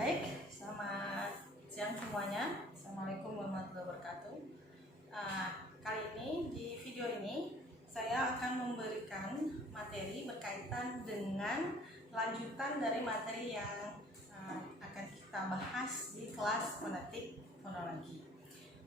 Baik, selamat siang semuanya. Assalamualaikum warahmatullahi wabarakatuh. Kali ini di video ini saya akan memberikan materi berkaitan dengan lanjutan dari materi yang akan kita bahas di kelas fonetik fonologi.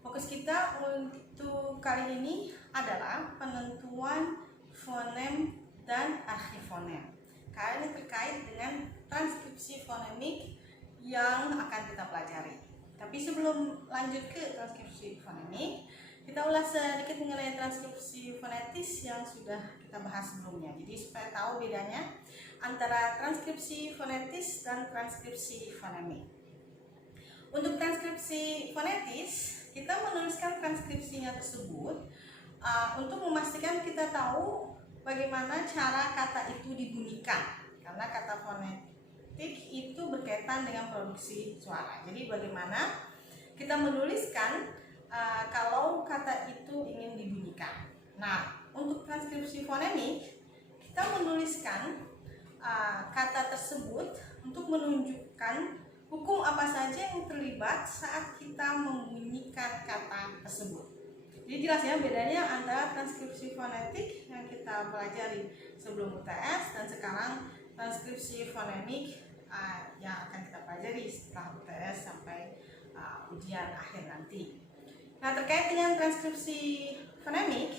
Fokus kita untuk kali ini adalah penentuan fonem dan arti fonem. Karena ini terkait dengan transkripsi fonemik yang akan kita pelajari. Tapi sebelum lanjut ke transkripsi fonemik, kita ulas sedikit mengenai transkripsi fonetis yang sudah kita bahas sebelumnya. Jadi supaya tahu bedanya antara transkripsi fonetis dan transkripsi fonemik. Untuk transkripsi fonetis, kita menuliskan transkripsinya tersebut untuk memastikan kita tahu bagaimana cara kata itu dibunyikan. Karena kata fonetik itu berkaitan dengan produksi suara. Jadi bagaimana kita menuliskan kalau kata itu ingin dibunyikan. Nah, untuk transkripsi fonemik kita menuliskan kata tersebut untuk menunjukkan hukum apa saja yang terlibat saat kita membunyikan kata tersebut. Jadi jelas ya bedanya antara transkripsi fonetik yang kita pelajari sebelum UTS dan sekarang transkripsi fonemik yang akan kita pelajari setelah UTS sampai ujian akhir nanti. Nah, terkait dengan transkripsi fonemik,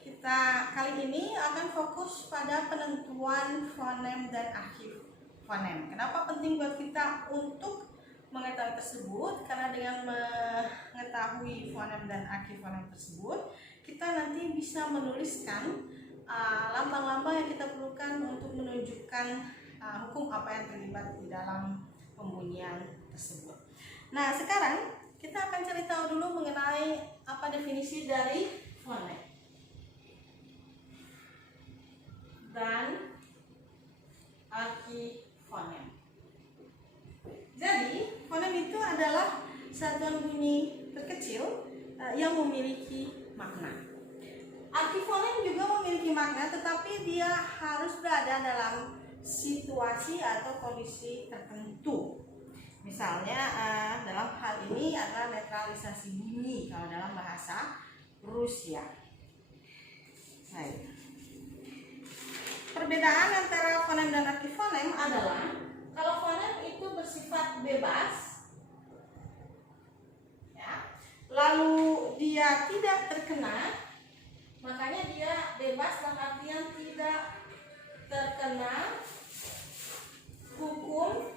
kita kali ini akan fokus pada penentuan fonem dan arti fonem. Kenapa penting buat kita untuk mengetahui tersebut? Karena dengan mengetahui fonem dan arti fonem tersebut, kita nanti bisa menuliskan lambang-lambang yang kita perlukan untuk menunjukkan hukum apa yang terlibat di dalam pembunyian tersebut. Nah, sekarang kita akan cari tahu dulu mengenai apa definisi dari fonem dan arti fonem. Jadi, fonem itu adalah satuan bunyi terkecil yang memiliki makna. Arti fonem juga memiliki makna, tetapi dia harus berada dalam situasi atau kondisi tertentu. Misalnya dalam hal ini adalah netralisasi bunyi kalau dalam bahasa Rusia. Baik. Perbedaan antara fonem dan arti fonem adalah kalau fonem itu bersifat bebas, ya, lalu dia tidak terkena, makanya dia bebas dalam artian tidak terkena hukum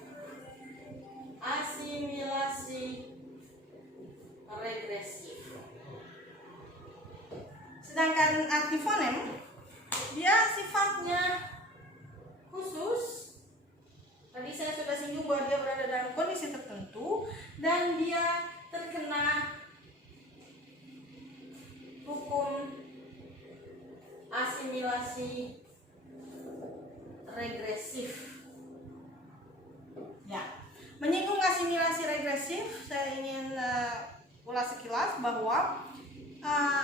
asimilasi regresif. Sedangkan arti fonem dia sifatnya khusus. Tadi saya sudah singgung bahwa dia berada dalam kondisi tertentu dan dia terkena hukum asimilasi regresif. Ya, menyinggung asimilasi regresif, saya ingin ulas sekilas bahwa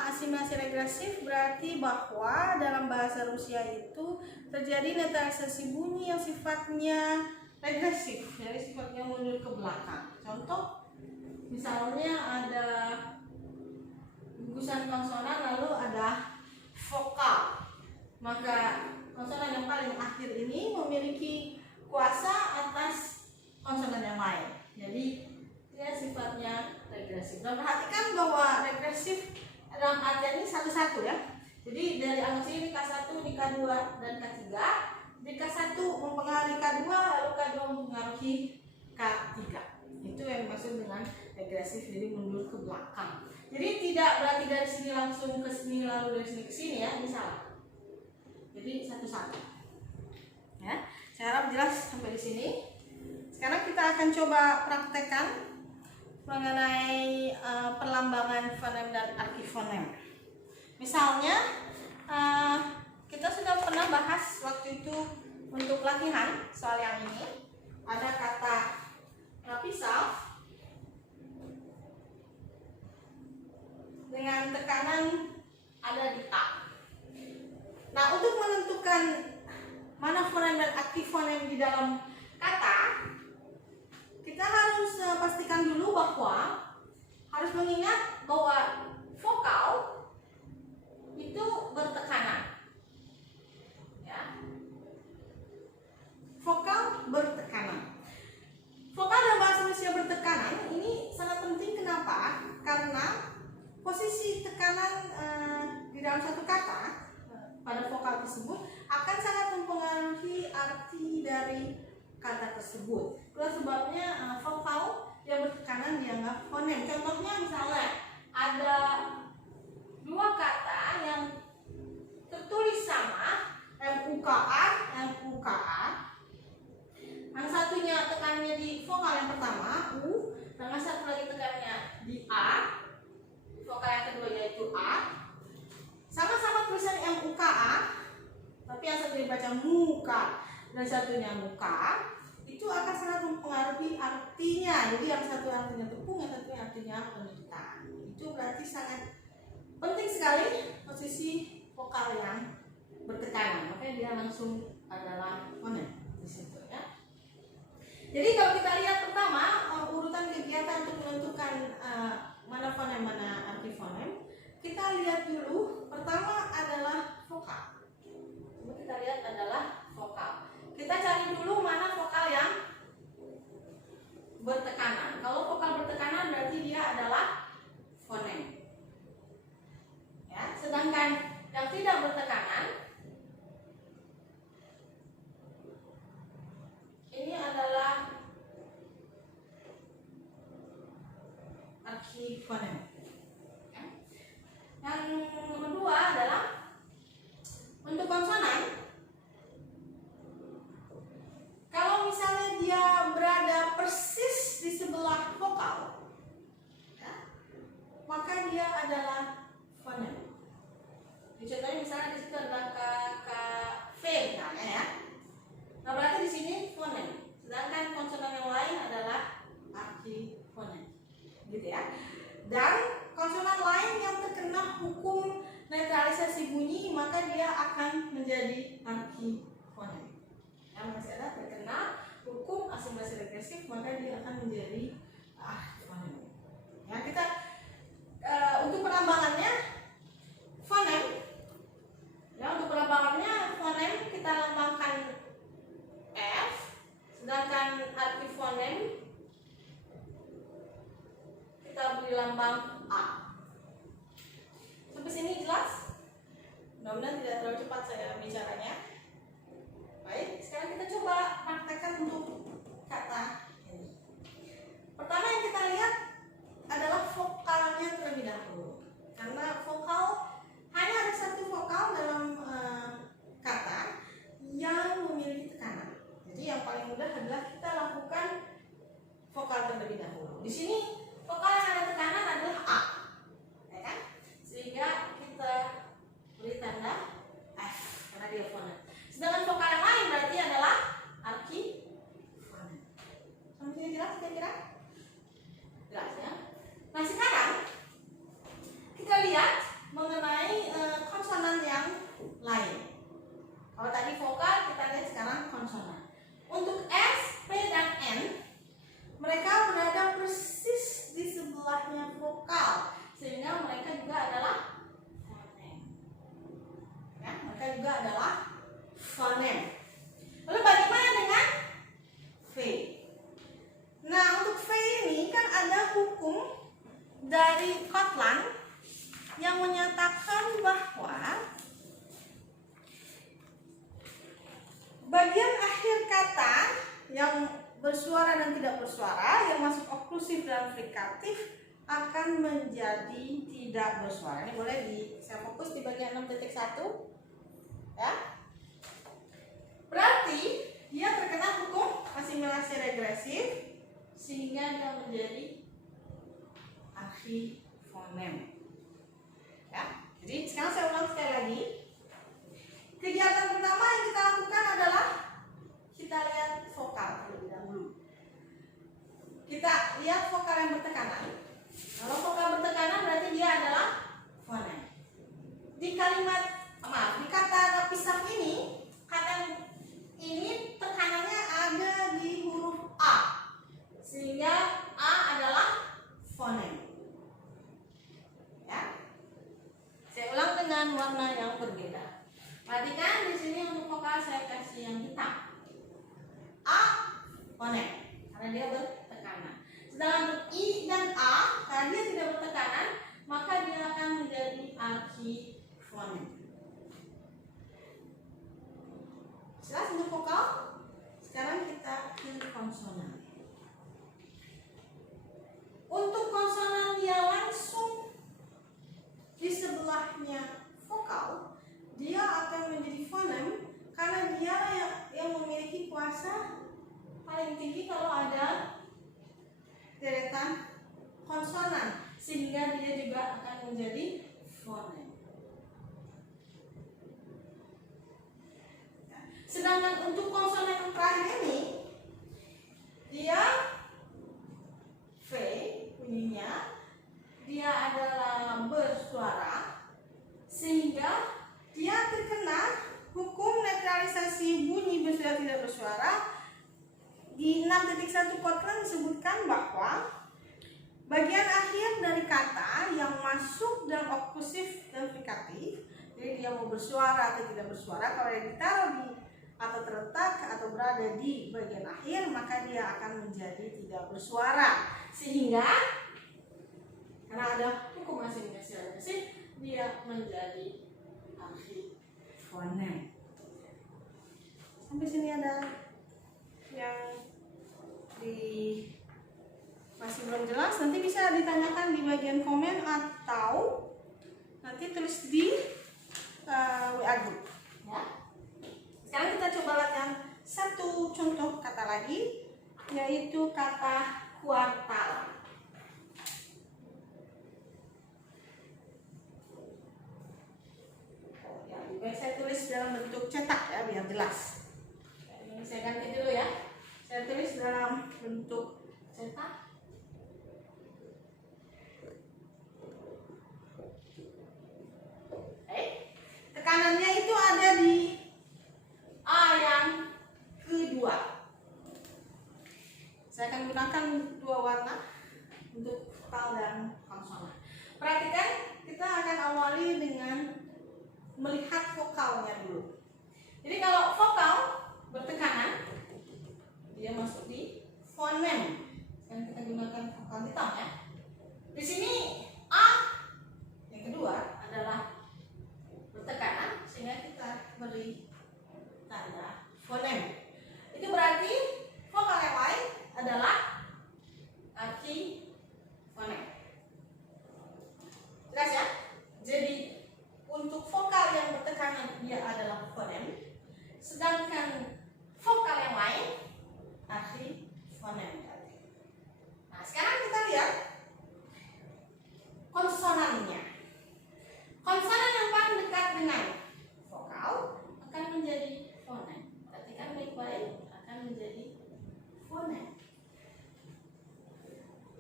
asimilasi regresif berarti bahwa dalam bahasa Rusia itu terjadi netralisasi bunyi yang sifatnya regresif, jadi sifatnya mundur ke belakang. Contoh, misalnya ada gugusan konsonan lalu ada vokal, maka konsonan yang paling akhir ini memiliki kuasa atas konsonan yang lain. Jadi dia sifatnya regresif. Dan perhatikan bahwa regresif dalam artian ini satu-satu ya. Jadi dari angka sini K1, di K2 dan K3, di K1 mempengaruhi K2, lalu K2 mempengaruhi K3. Itu yang dimaksud dengan regresif, jadi mundur ke belakang. Jadi tidak berarti dari sini langsung ke sini lalu dari sini ke sini ya, misalnya. Jadi satu-satu. Ya, saya harap jelas sampai di sini. Sekarang kita akan coba praktekkan mengenai perlambangan fonem dan arti fonem. Misalnya kita sudah pernah bahas waktu itu untuk latihan soal yang ini. Ada kata pisau dengan tekanan ada di A. Nah, untuk menentukan mana fonem dan arti fonem di dalam kata, kita dalam satu kata pada vokal tersebut akan sangat mempengaruhi arti dari kata tersebut. Itulah sebabnya vokal yang bertekanan dianggap fonem. Contohnya misalnya ada dua kata yang tertulis sama, MUKA, MUKA. Yang satunya tekanannya di vokal yang pertama U, dan yang satu lagi tekanannya di A. Vokal yang kedua yaitu A. Sama-sama tulisan MUKA, tapi yang satu dibaca muka dan satunya muka. Itu akan sangat mempengaruhi artinya. Jadi yang satu artinya tepung, yang satu artinya pendidikan. Itu berarti sangat penting sekali posisi vokal yang bertekanan. Makanya dia langsung adalah fonem di situ ya. Jadi kalau kita lihat pertama urutan kegiatan untuk menentukan mana fonem mana antifonem, kita lihat dulu pertama adalah vokal. Coba kita lihat adalah vokal. Kita cari dulu mana vokal yang bertekanan. Kalau vokal bertekanan berarti dia adalah fonem. Ya, sedangkan yang tidak bertekanan ini adalah archifonem. Ya. Yang kedua adalah untuk konsonan. Kalau misalnya dia berada persis di sebelah vokal, ya, maka dia adalah fonem. Contohnya misalnya di situ adalah V misalnya ya. Nah berarti di sini fonem. Sedangkan konsonan yang lain adalah archifonem, gitu ya. Dan konsonan lain yang terkena hukum netralisasi bunyi maka dia akan menjadi archifonem. Yang masih ada terkena hukum asimilasi regresif maka dia akan menjadi fonem. Ya kita untuk perambangannya fonem. Ya untuk perambangannya fonem kita lambangkan F, sedangkan archifonem kita beri lambang A. Sampai sini jelas? Mudah-mudahan tidak terlalu cepat saya bicaranya. Baik, sekarang kita coba praktekkan untuk kata ini. Pertama yang kita lihat adalah vokalnya terlebih dahulu. Karena vokal hanya ada satu vokal dalam kata yang memiliki tekanan. Jadi yang paling mudah adalah kita lakukan vokal terlebih dahulu. Di sini vokal yang ada tekanan adalah A, ya kan? Sehingga kita beri tanda F karena dia fonem. Sedangkan vokal yang lain berarti adalah archifonem. Sampai sini jelas kira-kira? Jelas ya. Nah sekarang kita lihat mengenai konsonan yang lain. Kalau tadi vokal, kita lihat sekarang konsonan. Untuk S, P, dan N, mereka berada persis di sebelahnya vokal, sehingga mereka juga adalah fonem. Ya, mereka juga adalah fonem. Lalu bagaimana dengan V? Nah, untuk V ini kan ada hukum dari Kotland yang menyatakan bahwa bagian akhir kata yang bersuara dan tidak bersuara, yang masuk oklusif dan frikatif akan menjadi tidak bersuara. Ini boleh saya fokus di bagian 6.1 ya. Berarti dia terkena hukum asimilasi regresif sehingga dia menjadi archifonem. Ya. Jadi sekarang saya ulang sekali lagi. Kegiatan pertama yang kita lakukan adalah kita lihat vokal terlebih dahulu. Kita lihat vokal yang bertekanan. Kalau vokal bertekanan berarti dia adalah fonem. Di kata pisah ini, kata ini tekanannya ada di huruf A, sehingga A adalah fonem. Ya. Saya ulang dengan warna yang berbeda. Perhatikan di sini untuk vokal saya kasih yang hitam. A fonem karena dia bertekanan. Sedangkan untuk I dan A karena dia tidak bertekanan maka dia akan menjadi archifonem. konsonan. Untuk konsonan yang langsung di sebelahnya vokal, dia akan menjadi fonem karena dia yang memiliki kuasa paling tinggi kalau ada deretan konsonan, sehingga dia juga akan menjadi fonem. Sedangkan untuk konsonan yang terakhir ini, dia V bunyinya, dia adalah bersuara, sehingga dia terkena hukum netralisasi bunyi bersuara tidak bersuara. Di 6.1 Kotlin disebutkan bahwa bagian akhir dari kata yang masuk dalam oklusif dan frikatif, jadi dia mau bersuara atau tidak bersuara, kalau dia ditaruh di atau terletak atau berada di bagian akhir, maka dia akan menjadi tidak bersuara. Sehingga karena ada hukum asimilasi, dia menjadi archifonem. Sampai sini ada yang masih belum jelas, nanti bisa ditanyakan di bagian komen atau nanti tulis di WA group ya. Sekarang kita coba latihan satu contoh kata lagi, yaitu kata kuartal. Ya, lebih baik saya tulis dalam bentuk cetak ya, biar jelas. Ini saya ganti dulu ya. Saya tulis dalam bentuk cetak. Tekanannya itu ada di A yang kedua. Saya akan gunakan dua warna untuk vokal dan konsonan. Perhatikan, kita akan awali dengan melihat vokalnya dulu. Jadi kalau vokal bertekanan, dia masuk di fonem. Sekarang kita gunakan vokal hitam ya. Di sini A yang kedua adalah bertekanan, sehingga kita beri tanda fonem. Itu berarti vokal yang lain adalah archifonem. Jelas ya? Jadi untuk vokal yang bertekanan dia adalah fonem, sedangkan vokal yang lain archifonem. Nah, sekarang kita lihat konsonannya. Konsonan yang paling dekat dengan vokal akan menjadi fonem. Perhatikan baik-baik, akan menjadi fonem.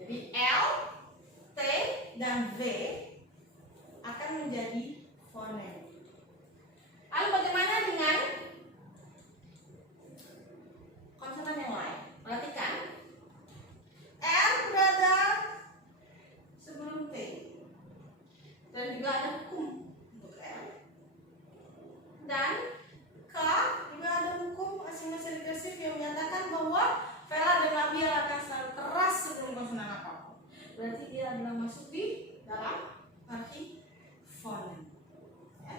Jadi L, T, dan V akan menjadi fonem. Lalu bagaimana dengan konsonan yang lain? Perhatikan, R berada sebelum T, dan juga ada hukum untuk L, dan K juga ada hukum asimilasi rekursif yang menyatakan bahwa vela dan labial akan selalu keras sebelum konsonan apapun. Berarti dia adalah masuk di dalam archifonem. Ya.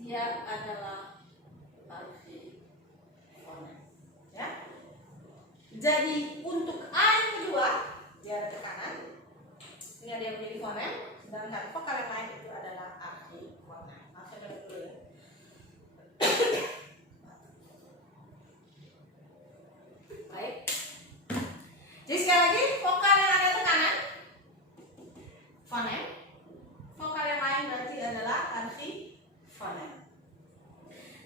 Dia adalah archifonem. Ya. Jadi untuk A yang kedua dia ada tekanan, sehingga dia menjadi fonem, sedangkan vokal yang lain itu adalah archifonem. Saya balik dulu ya. Baik. Jadi sekali lagi, vokal yang ada tekanan fonem, vokal yang lain berarti adalah archifonem.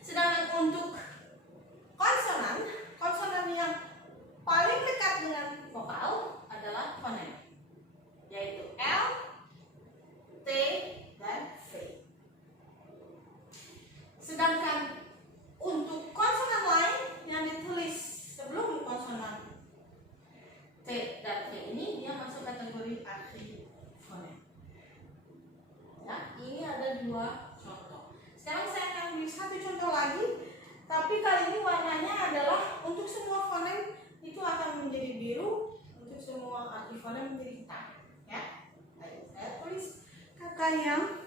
Sedangkan untuk konsonan, konsonan yang paling dekat dengan vokal adalah fonem, yaitu L, T, dan V. Sedangkan untuk konsonan lain yang ditulis sebelum konsonan T dan V ini, dia masuk kategori archifonem. Ya, ini ada dua contoh. Sekarang saya akan beri satu contoh lagi, tapi kali ini warnanya adalah untuk semua fonem itu akan menjadi biru, untuk semua archifonem menjadi hitam. Ya, ayo saya tulis kata yang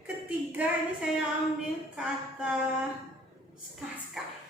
ketiga. Ini saya ambil kata ska-ska.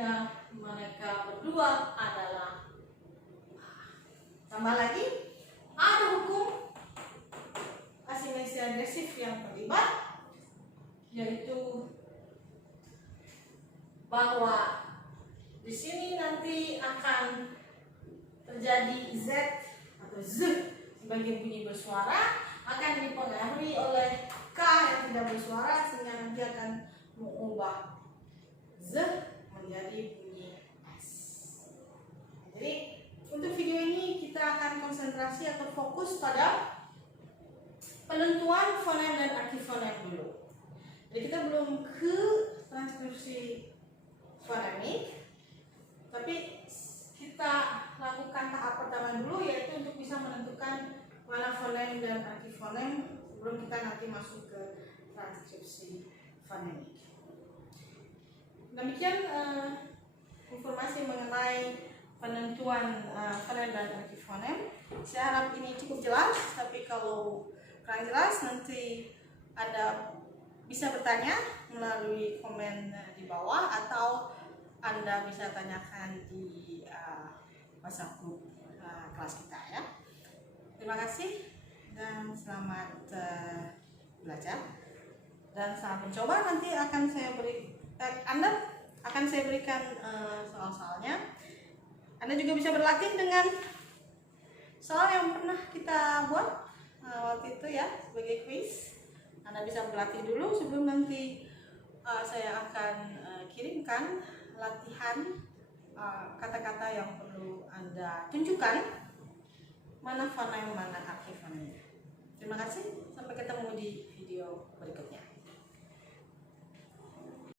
artinya mereka berdua adalah A. Tambah lagi, ada hukum asimetri agresif yang terlibat, yaitu bahwa di sini nanti akan terjadi Z atau Z sebagai bunyi bersuara akan dipengaruhi oleh K yang tidak bersuara, sehingga nanti akan mengubah Z menjadi bunyi S. Jadi untuk video ini kita akan konsentrasi atau fokus pada penentuan fonem dan arti fonem dulu. Jadi kita belum ke transkripsi fonemik, tapi kita lakukan tahap pertama dulu, yaitu untuk bisa menentukan mana fonem dan arti fonem sebelum kita nanti masuk ke transkripsi fonemik. Demikian informasi mengenai penentuan fonem dan arti fonem. Saya harap ini cukup jelas, tapi kalau kurang jelas nanti Anda bisa bertanya melalui komen di bawah, atau Anda bisa tanyakan di WhatsApp grup kelas kita ya. Terima kasih dan selamat belajar dan selamat mencoba. Nanti akan saya berikan soal-soalnya. Anda juga bisa berlatih dengan soal yang pernah kita buat waktu itu ya, sebagai quiz. Anda bisa berlatih dulu sebelum nanti saya akan kirimkan latihan kata-kata yang perlu Anda tunjukkan mana fonem, mana arti fonemnya. Terima kasih, sampai ketemu di video berikutnya.